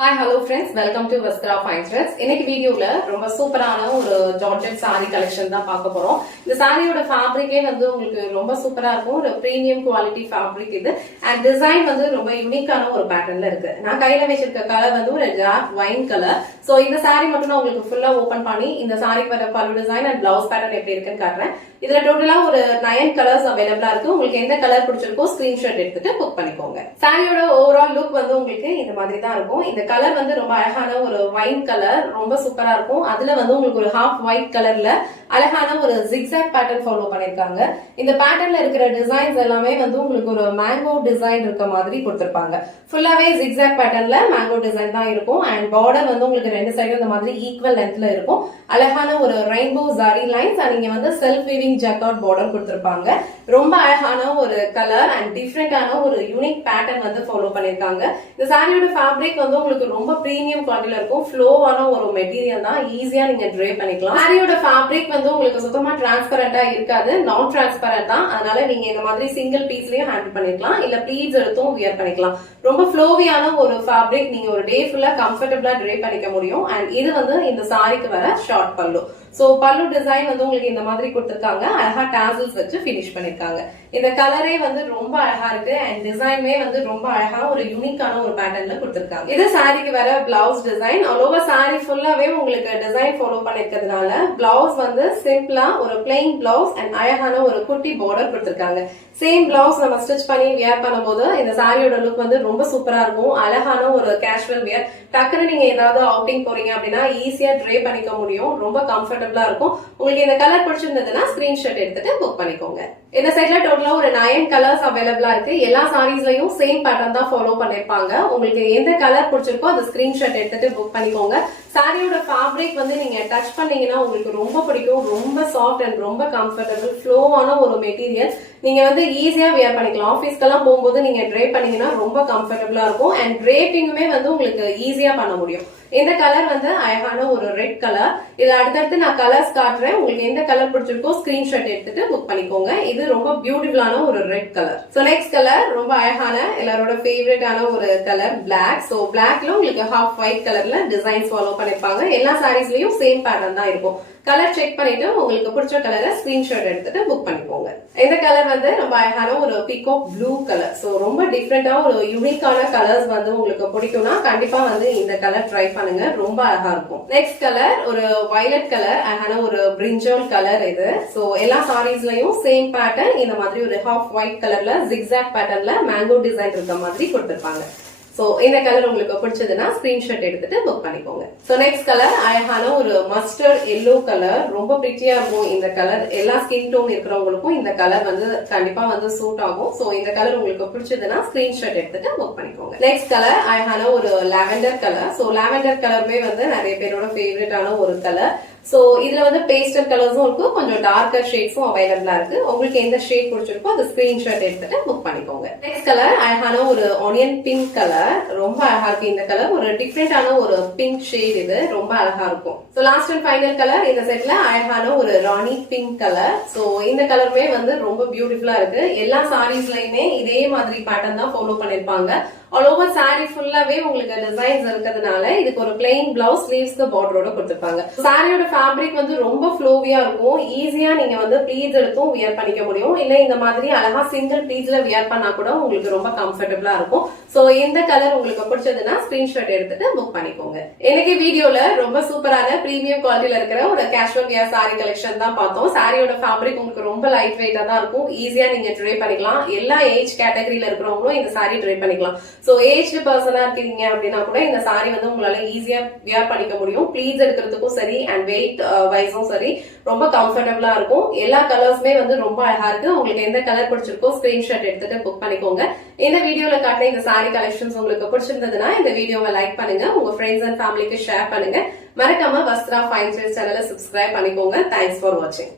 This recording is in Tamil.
Hi, hello friends. Welcome to Vastra Fine Threads. இன்னைக்கு வீடியோல ரொம்ப சூப்பரான ஒரு ஜார்ஜெட் saree கலெக்ஷன் தான் பார்க்க போறோம். இந்த சாரியோட ஃபேப்ரிக்கே வந்து உங்களுக்கு ரொம்ப சூப்பரா இருக்கும். ஒரு பிரீமியம் குவாலிட்டி ஃபேப்ரிக் இது. அண்ட் டிசைன் வந்து ரொம்ப யூனிக்கான ஒரு பேட்டர்ன்ல இருக்கு. நான் கையில வச்சிருக்க கலர் வந்து ஒரு டார்க் வைன் கலர். சோ இந்த saree மட்டும் நான் உங்களுக்கு ஃபுல்லா ஓபன் பண்ணி இந்த சாரிக்கு வர பல்லு டிசைன் அண்ட் பிளவுஸ் பேட்டர்ன் எப்படி இருக்குன்னு காட்டுறேன். இதுல டோட்டலா ஒரு 9 கலர்ஸ் அவைலபிளா இருக்கு. உங்களுக்கு எந்த கலர் பிடிச்சிருக்கோ ஸ்கிரீன்ஷாட் எடுத்துட்டு புக் பண்ணிக்கோங்க. சாரியோட ஓவரால் லுக் வந்து உங்களுக்கு இந்த மாதிரி தான் இருக்கும். இந்த கலர் வந்து ரொம்ப அழகான ஒரு வைன் கலர், ரொம்ப சூப்பரா இருக்கும். அதுல வந்து உங்களுக்கு ஒரு ஹாஃப் ஒயிட் கலர்ல அழகான ஒரு ஜிக்ஸாக் பேட்டர்ன் ஃபாலோ பண்ணிருக்காங்க. இந்த பேட்டர்ன்ல இருக்கிற டிசைன்ஸ் எல்லாமே வந்து உங்களுக்கு ஒரு மேங்கோ டிசைன் இருக்க மாதிரி கொடுத்திருப்பாங்க. ஃபுல்லாவே ஜிக்ஸாக் பேட்டர்ன்ல மேங்கோ டிசைன் தான் இருக்கும். அண்ட் பார்டர் வந்து உங்களுக்கு ரெண்டு சைடும் இந்த மாதிரி ஈக்குவல் லென்த்ல இருக்கும். அழகான ஒரு ரெயின்போ ஜரி லைன்ஸ் அண்ட் நீங்க வந்து செல்ஃப் வீவிங் ஜக்கார்ட் பார்டர் கொடுத்திருப்பாங்க. ரொம்ப அழகான ஒரு கலர் அண்ட் டிஃப்ரெண்டான ஒரு யூனிக் பேட்டர்ன் வந்து ஃபாலோ பண்ணிருக்காங்க. இந்த சாரியோட ஃபேப்ரிக் வந்து உங்களுக்கு ரொம்ப பிரீமியம் குவாலிட்டில இருக்கும். ஃப்ளோவான ஒரு மெட்டீரியல் தான், ஈஸியா நீங்க ட்ரே பண்ணிக்கலாம். சாரியோட ஃபேப்ரிக் வந்து உங்களுக்கு சுத்தமா டிரான்ஸ்பரண்டா இருக்காது, நான் டிரான்ஸ்பரண்ட் தான். அதனால நீங்க இந்த மாதிரி சிங்கிள் பீஸ்லயும் ஹேண்டில் பண்ணிக்கலாம், இல்ல ப்ளீட்ஸ் எடுத்தும் வியர் பண்ணிக்கலாம். ரொம்ப ஃப்ளோவியான ஒரு ஃபேப்ரிக், நீங்க ஒரு டே ஃபுல்லா கம்ஃபர்டபிளா ட்ரே பண்ணிக்க முடியும். அண்ட் இது வந்து இந்த சாரிக்கு வர ஷார்ட் பல்லு. சோ பல்லு டிசைன் வந்து உங்களுக்கு இந்த மாதிரி கொடுத்திருக்காங்க. அழகா டாசல்ஸ் வச்சு பினிஷ் பண்ணிருக்காங்க. இந்த கலரே வந்து ரொம்ப அழகா இருக்கு. அண்ட் டிசைனுமே வந்து ரொம்ப அழகா ஒரு யூனிக்கான ஒரு பேட்டர்ன்ல கொடுத்திருக்காங்க. இது சாரிக்கு வர பிளவுஸ் டிசைன். ஆல் சாரி ஃபுல்லாவே உங்களுக்கு டிசைன் ஃபாலோ பண்ணிருக்கிறதுனால பிளவுஸ் வந்து சிம்பிளா ஒரு பிளெயின் பிளவுஸ் அண்ட் அழகான ஒரு குட்டி பார்டர் கொடுத்திருக்காங்க. சேம் பிளவுஸ் நம்ம ஸ்டிச் பண்ணி வியர் பண்ணும்போது இந்த சாரியோட லுக் வந்து ரொம்ப சூப்பரா இருக்கும். அழகான ஒரு கேஷுவல் வியர், டக்குன்னு நீங்க ஏதாவது அவுட்டிங் போறீங்க அப்படின்னா ஈஸியா ட்ரே பண்ணிக்க முடியும். ரொம்ப கம்ஃபர்டபிளா இருக்கும். உங்களுக்கு இந்த கலர் பிடிச்சிருந்ததுன்னா ஸ்கிரீன்ஷாட் எடுத்துட்டு புக் பண்ணிக்கோங்க. இந்த சைட்ல டோட்டலா ஒரு 9 கலர்ஸ் அவைலபிளா இருக்கு. எல்லா சாரீஸ்லயும் சேம் பேட்டர்ன் தான் ஃபாலோ பண்ணிருப்பாங்க. உங்களுக்கு எந்த கலர் பிடிச்சிருக்கோ அந்த ஸ்கிரீன்ஷாட் எடுத்துட்டு புக் பண்ணிக்கோங்க. சாரியோட ஃபேப்ரிக் வந்து நீங்க டச் பண்ணீங்கன்னா உங்களுக்கு ரொம்ப பிடிக்கும். ரொம்ப சாஃப்ட் அண்ட் ரொம்ப கம்ஃபர்டபிள் ஃப்ளோவான ஒரு மெட்டீரியல். நீங்க வந்து ஈஸியா வியர் பண்ணிக்கலாம். ஆபீஸ்க்கெல்லாம் போகும்போது நீங்க ட்ரே பண்ணீங்கன்னா ரொம்ப கம்ஃபர்டபிளா இருக்கும். அண்ட் ட்ரேப்பிங்குமே வந்து உங்களுக்கு ஈஸியா பண்ண முடியும். இந்த கலர் வந்து அழகான ஒரு ரெட் கலர். இது அடுத்தடுத்து நான் கலர்ஸ் காட்டுறேன். உங்களுக்கு எந்த கலர் பிடிச்சிருக்கோ ஸ்கிரீன்ஷாட் எடுத்துட்டு புக் பண்ணிக்கோங்க. இது ரொம்ப பியூட்டிஃபுல்லான ஒரு red colour. So next colour ரொம்ப அழகான எல்லாரோட ஃபேவரட்டான ஒரு கலர் பிளாக். சோ பிளாக்ல உங்களுக்கு ஹாஃப் ஒயிட் கலர்ல டிசைன்ஸ் ஃபாலோ பண்ணிருப்பாங்க. எல்லா சாரீஸ்லயும் சேம் பேட்டர்ன் தான் இருக்கும். கலர் செக் பண்ணிட்டு உங்களுக்கு பிடிச்ச கலரை ஸ்கிரீன்ஷாட் எடுத்துட்டு புக் பண்ணிக்கோங்க. இந்த கலர் வந்து ரொம்ப அழகான ஒரு பீகாக் ப்ளூ கலர். சோ ரொம்ப டிஃப்ரெண்டா ஒரு யூனிக்கான கலர்ஸ் வந்து உங்களுக்கு பிடிக்கும்னா கண்டிப்பா வந்து இந்த கலர் ட்ரை பண்ணுங்க. ரொம்ப அழகா இருக்கும். நெக்ஸ்ட் கலர் ஒரு வயலட் கலர், அழகான ஒரு பிரிஞ்சால் கலர் இது. சோ எல்லா சாரீஸ்லயும் சேம் பேட்டர்ன் இந்த மாதிரி ஒரு ஹாஃப் ஒயிட் கலர்ல ஜிக்ஸாக் பேட்டர்ன்ல மேங்கோ டிசைன் இருக்க மாதிரி கொடுத்திருப்பாங்க. சோ இந்த கலர் உங்களுக்கு பிடிச்சதுன்னா ஸ்கிரீன்ஷாட் எடுத்துட்டு புக் பண்ணிக்கோங்க. சோ நெக்ஸ்ட் கலர் அழகான ஒரு மஸ்டர்ட் எல்லோ கலர். ரொம்ப பிரிட்டியா இருக்கும் இந்த கலர். எல்லா ஸ்கின் டோன் இருக்கிறவங்களுக்கும் இந்த கலர் வந்து கண்டிப்பா வந்து சூட் ஆகும். சோ இந்த கலர் உங்களுக்கு பிடிச்சதுன்னா ஸ்கிரீன்ஷாட் எடுத்துட்டு புக் பண்ணிக்கோங்க. நெக்ஸ்ட் கலர் அழகான ஒரு லாவெண்டர் கலர். சோ லாவெண்டர் கலருமே வந்து நிறைய பேரோட ஃபேவரட்டான ஒரு கலர். சோ இதுல வந்து பேஸ்டல் கலர்ஸும் இருக்கும், கொஞ்சம் டார்க்கர் ஷேட்ஸும் அவைலபிளா இருக்கு. உங்களுக்கு எந்த ஷேட் பிடிச்சிருக்கோ அது ஸ்கிரீன்ஷாட் எடுத்துட்டு புக் பண்ணிக்கோங்க. நெக்ஸ்ட் கலர் அழகான ஒரு ஆனியன் பிங்க் கலர். ரொம்ப அழகா இருக்கு இந்த கலர். ஒரு டிஃப்ரெண்டான ஒரு பிங்க் ஷேட், இது ரொம்ப அழகா இருக்கும். So last and final colour இந்த செட்ல அழகான ஒரு ராணி பிங்க் கலர். சோ இந்த கலருமே வந்து ரொம்ப பியூட்டிஃபுல்லா இருக்கு. எல்லா சாரீஸ்லயுமே இதே மாதிரி பேட்டர்ன் தான் ஃபாலோ பண்ணிருப்பாங்க. ஆல் ஓவர் சாரி ஃபுல்லாவே உங்களுக்கு டிசைன்ஸ் இருக்கிறதுனால இதுக்கு ஒரு பிளெயின் பிளவுஸ் ஸ்லீவ்ஸ்க்கு பார்டரோட கொடுத்திருப்பாங்க. சாரியோட ஃபேப்ரிக் வந்து ரொம்ப ஃப்ளோவியா இருக்கும். ஈஸியா நீங்க வந்து ப்ளீட்ஸ் எடுத்தும் வியர் பண்ணிக்க முடியும். இல்ல இந்த மாதிரி அழகா சிங்கிள் ப்ளீட்ஸ்ல வியர் பண்ணா கூட உங்களுக்கு ரொம்ப கம்ஃபர்டபிளா இருக்கும். சோ இந்த கலர் உங்களுக்கு பிடிச்சதுன்னா ஸ்கிரீன்ஷாட் எடுத்துட்டு புக் பண்ணிக்கோங்க. இன்னைக்கு வீடியோல ரொம்ப சூப்பரான பிரீமியம் குவாலிட்டில இருக்கிற ஒரு கேஷுவல் வியர் சாரி கலெக்ஷன் தான் பார்த்தோம். சாரியோட ஃபேப்ரிக் உங்களுக்கு ரொம்ப லைட் வெயிட்டா தான் இருக்கும். ஈஸியா நீங்க ட்ரே பண்ணிக்கலாம். எல்லா ஏஜ் கேட்டகரியில இருக்கிறவங்களும் இந்த சாரி ட்ரே பண்ணிக்கலாம். சோ ஏஜ்டு பர்சனா இருக்கீங்க அப்படின்னா கூட இந்த சாரி வந்து உங்களால ஈஸியா வியர் பண்ணிக்க முடியும். ப்ளீட்ஸ் எடுக்கிறதுக்கும் சரி அண்ட் வெயிட் வைஸும் சரி ரொம்ப கம்ஃபர்டபிளா இருக்கும். எல்லா கலர்ஸுமே வந்து ரொம்ப அழகா இருக்கு. உங்களுக்கு எந்த கலர் பிடிச்சிருக்கோ ஸ்கிரீன்ஷாட் எடுத்துட்டு புக் பண்ணிக்கோங்க. இந்த வீடியோல காட்டின இந்த சாரி கலெக்ஷன்ஸ் உங்களுக்கு பிடிச்சிருந்ததுன்னா இந்த வீடியோவை லைக் பண்ணுங்க, உங்க ஃப்ரெண்ட்ஸ் அண்ட் ஃபேமிலிக்கு ஷேர் பண்ணுங்க. மறக்காம வஸ்த்ரா ஃபைன் த்ரெட்ஸ் சேனலை சப்ஸ்கிரைப் பண்ணிக்கோங்க. தேங்க்ஸ் ஃபார் வாட்சிங்.